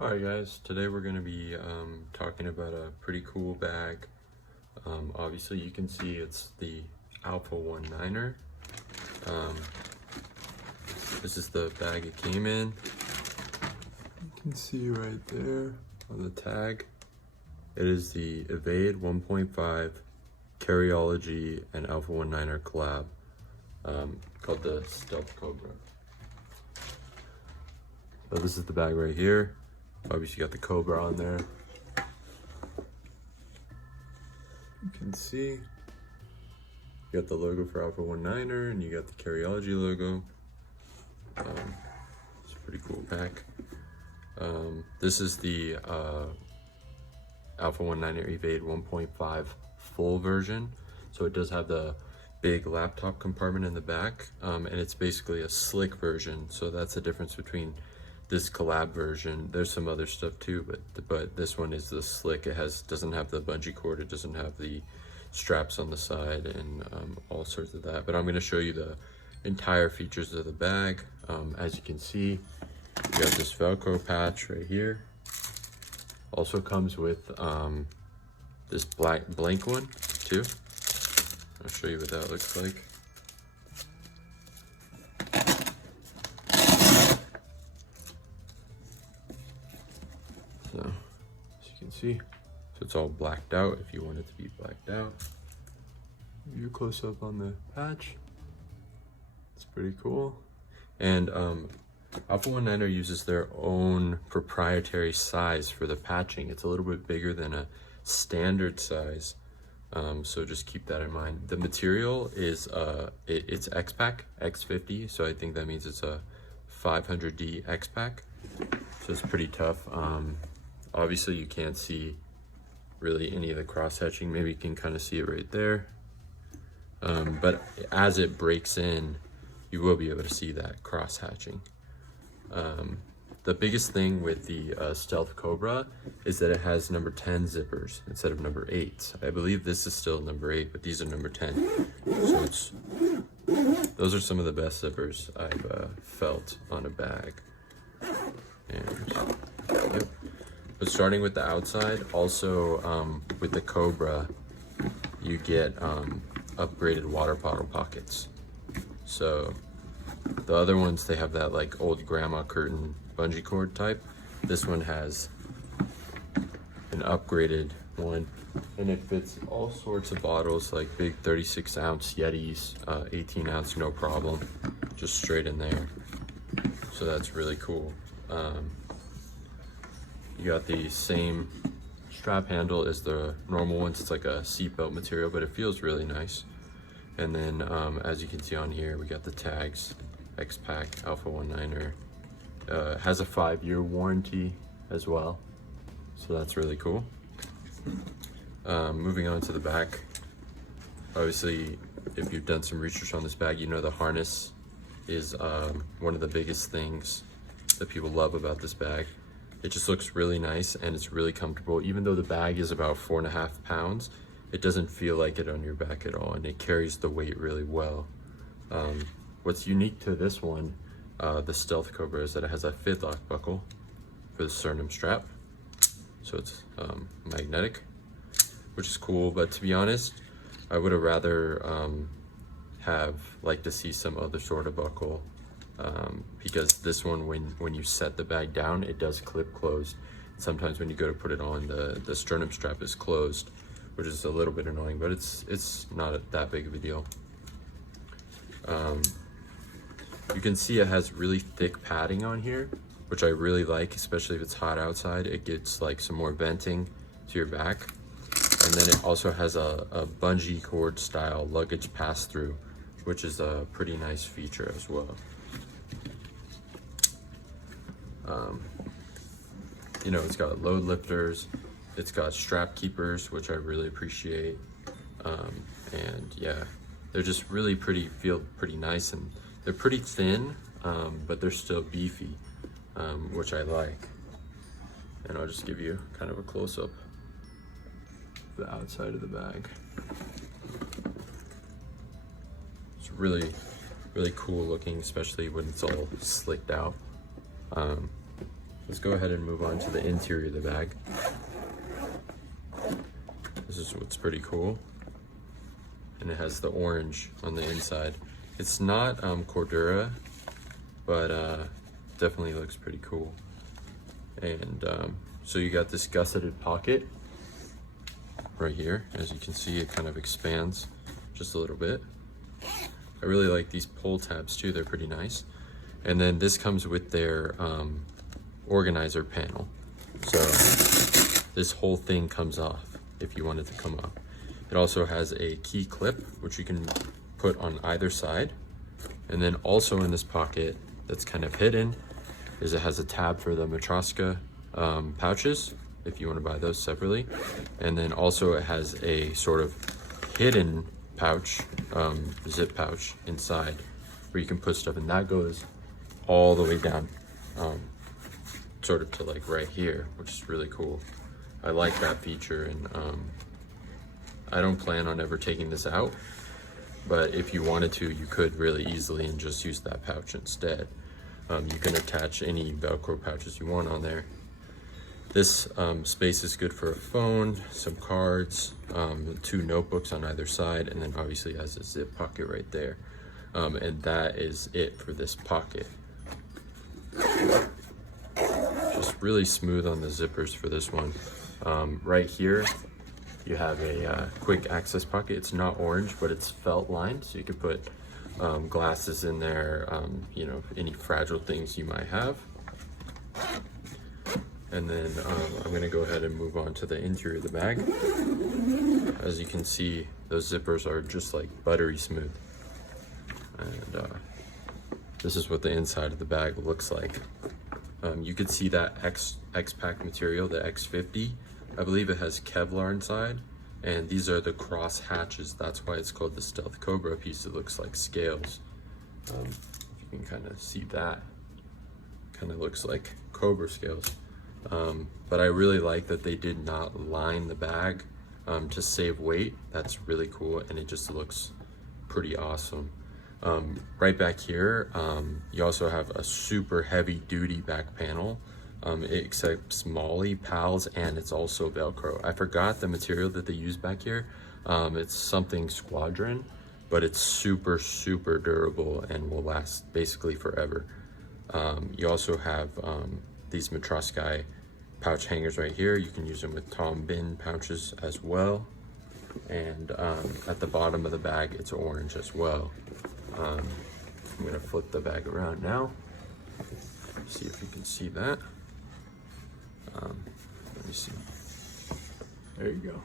Alright guys, today we're going to be talking about a pretty cool bag. Obviously you can see it's the Alpha 19er. This is the bag it came in. You can see right there on the tag. It is the Evade 1.5 Carryology and Alpha 19er collab called the Stealth Cobra. So this is the bag right here. Obviously got the Cobra on there. You can see you got the logo for Alpha 19er and you got the Carryology logo. It's a pretty cool pack. This is the Alpha 19er Evade 1.5 full version. So it does have the big laptop compartment in the back, and it's basically a slick version. So that's the difference between this collab version. There's some other stuff too, but this one is the slick. It doesn't have the bungee cord, it doesn't have the straps on the side, and all sorts of that. But I'm going to show you the entire features of the bag. As you can see, you got this Velcro patch right here. Also comes with this blank one too. I'll show you what that looks like. So, as you can see, so it's all blacked out if you want it to be blacked out. Give you a close up on the patch. It's pretty cool. And Alpha 19er uses their own proprietary size for the patching. It's a little bit bigger than a standard size. So just keep that in mind. The material is it's X-Pack, X50, so I think that means it's a 500D X-Pack. So it's pretty tough. Obviously you can't see really any of the cross hatching. Maybe you can kind of see it right there. But as it breaks in, you will be able to see that cross hatching. The biggest thing with the Stealth Cobra is that it has number 10 zippers instead of number 8. I believe this is still number 8, but these are number 10. So those are some of the best zippers I've felt on a bag. And yep. But starting with the outside, also with the Cobra, you get upgraded water bottle pockets. So the other ones, they have that like old grandma curtain bungee cord type. This one has an upgraded one, and it fits all sorts of bottles, like big 36 ounce Yetis, 18 ounce, no problem, just straight in there. So that's really cool. You got the same strap handle as the normal ones. It's like a seatbelt material, but it feels really nice. And then as you can see on here, we got the tags, X-Pack, Alpha 19er. Has a 5-year warranty as well, so that's really cool. Moving on to the back, obviously if you've done some research on this bag, you know the harness is one of the biggest things that people love about this bag. It just looks really nice and it's really comfortable. Even though the bag is about 4.5 pounds, it doesn't feel like it on your back at all, and it carries the weight really well. What's unique to this one, the Stealth Cobra, is that it has a fidlock buckle for the sternum strap. So it's magnetic, which is cool. But to be honest, I would have rather have liked to see some other sort of buckle, because this one, when you set the bag down, it does clip closed. Sometimes when you go to put it on, the sternum strap is closed, which is a little bit annoying, but it's not that big of a deal. You can see it has really thick padding on here, which I really like, especially if it's hot outside. It gets like some more venting to your back. And then it also has a bungee cord style luggage pass-through, which is a pretty nice feature as well. You know, it's got load lifters, it's got strap keepers, which I really appreciate. And yeah, they're just really feel pretty nice, and they're pretty thin, but they're still beefy, which I like. And I'll just give you kind of a close-up of the outside of the bag. It's really, really cool looking, especially when it's all slicked out. let's go ahead and move on to the interior of the bag. This is what's pretty cool. And it has the orange on the inside. It's not Cordura, but definitely looks pretty cool. And so you got this gusseted pocket right here. As you can see, it kind of expands just a little bit. I really like these pull tabs too, they're pretty nice. And then this comes with their organizer panel. So this whole thing comes off if you want it to come off. It also has a key clip, which you can put on either side. And then also in this pocket that's kind of hidden is it has a tab for the Matroska pouches, if you want to buy those separately. And then also it has a sort of hidden pouch, zip pouch inside where you can put stuff, and that goes all the way down, sort of to like right here, which is really cool. I like that feature, and I don't plan on ever taking this out, but if you wanted to, you could really easily and just use that pouch instead. You can attach any Velcro pouches you want on there. This space is good for a phone, some cards, 2 notebooks on either side, and then obviously it has a zip pocket right there. And that is it for this pocket. Just really smooth on the zippers for this one. Right here, you have a quick access pocket. It's not orange, but it's felt lined, so you can put glasses in there, you know, any fragile things you might have. And then I'm gonna go ahead and move on to the interior of the bag. As you can see, those zippers are just like buttery smooth. And this is what the inside of the bag looks like. You could see that X-Pack material, the X50. I believe it has Kevlar inside, and these are the cross hatches. That's why it's called the Stealth Cobra piece. It looks like scales. You can kind of see that. Kind of looks like Cobra scales. But I really like that they did not line the bag to save weight. That's really cool, and it just looks pretty awesome. Right back here, you also have a super heavy duty back panel. It accepts MOLLE, PALS, and it's also Velcro. I forgot the material that they use back here. It's something Squadron, but it's super, super durable and will last basically forever. You also have these Matroska pouch hangers right here. You can use them with Tom Bin pouches as well. And at the bottom of the bag, it's orange as well. I'm gonna flip the bag around now. See if you can see that. Let me see. There you go.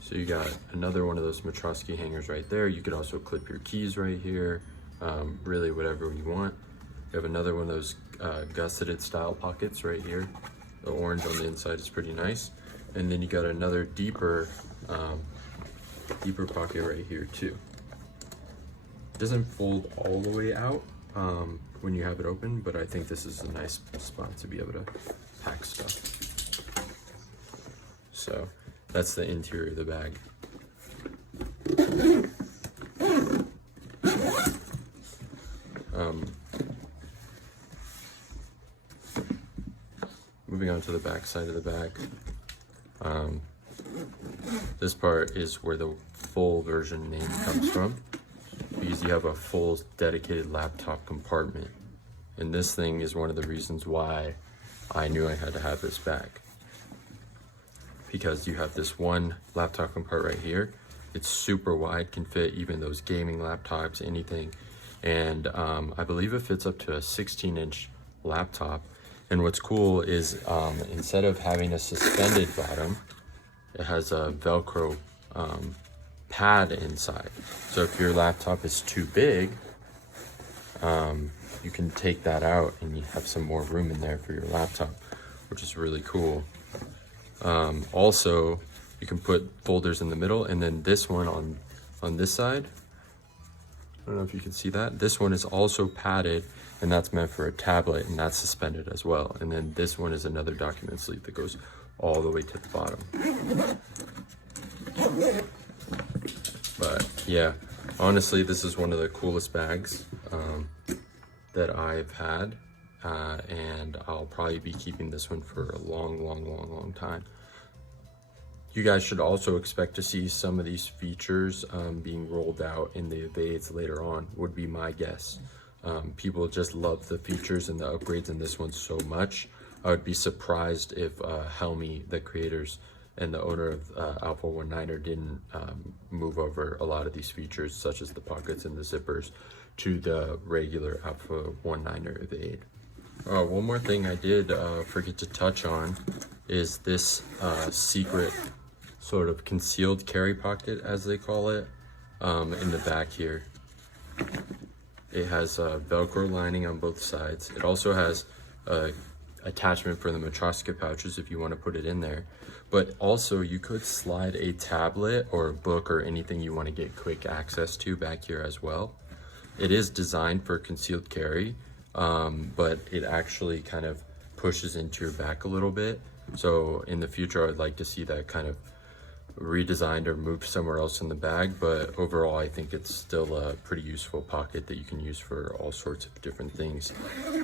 So you got another one of those Matroska hangers right there. You could also clip your keys right here. Really whatever you want. You have another one of those gusseted style pockets right here. The orange on the inside is pretty nice. And then you got another deeper pocket right here too. It doesn't fold all the way out when you have it open, but I think this is a nice spot to be able to pack stuff. So that's the interior of the bag. Moving on to the back side of the bag. This part is where the full version name comes from, because you have a full dedicated laptop compartment. And this thing is one of the reasons why I knew I had to have this bag. Because you have this one laptop compartment right here. It's super wide, can fit even those gaming laptops, anything. And I believe it fits up to a 16-inch laptop. And what's cool is instead of having a suspended bottom, it has a Velcro pad inside. So if your laptop is too big, you can take that out and you have some more room in there for your laptop, which is really cool. Also, you can put folders in the middle, and then this one on this side, I don't know if you can see that. This one is also padded, and that's meant for a tablet, and that's suspended as well. And then this one is another document sleeve that goes all the way to the bottom. But yeah, honestly, this is one of the coolest bags that I've had. and I'll probably be keeping this one for a long time. You guys should also expect to see some of these features being rolled out in the Evades later on, would be my guess. People just love the features and the upgrades in this one so much. I would be surprised if Helmy, the creators and the owner of Alpha 19er, didn't move over a lot of these features, such as the pockets and the zippers, to the regular Alpha 19er Evade. One more thing I did forget to touch on is this secret sort of concealed carry pocket, as they call it, in the back here. It has a Velcro lining on both sides. It also has a attachment for the Matryoshka pouches if you want to put it in there. But also you could slide a tablet or a book or anything you want to get quick access to back here as well. It is designed for concealed carry, but it actually kind of pushes into your back a little bit. So in the future, I'd like to see that kind of redesigned or moved somewhere else in the bag, but overall I think it's still a pretty useful pocket that you can use for all sorts of different things.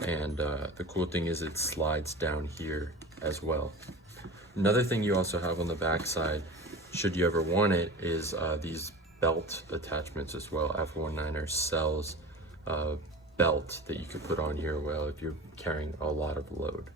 And the cool thing is it slides down here as well. Another thing you also have on the back side, should you ever want it, is these belt attachments as well. Alpha 19er sells a belt that you could put on here well if you're carrying a lot of load.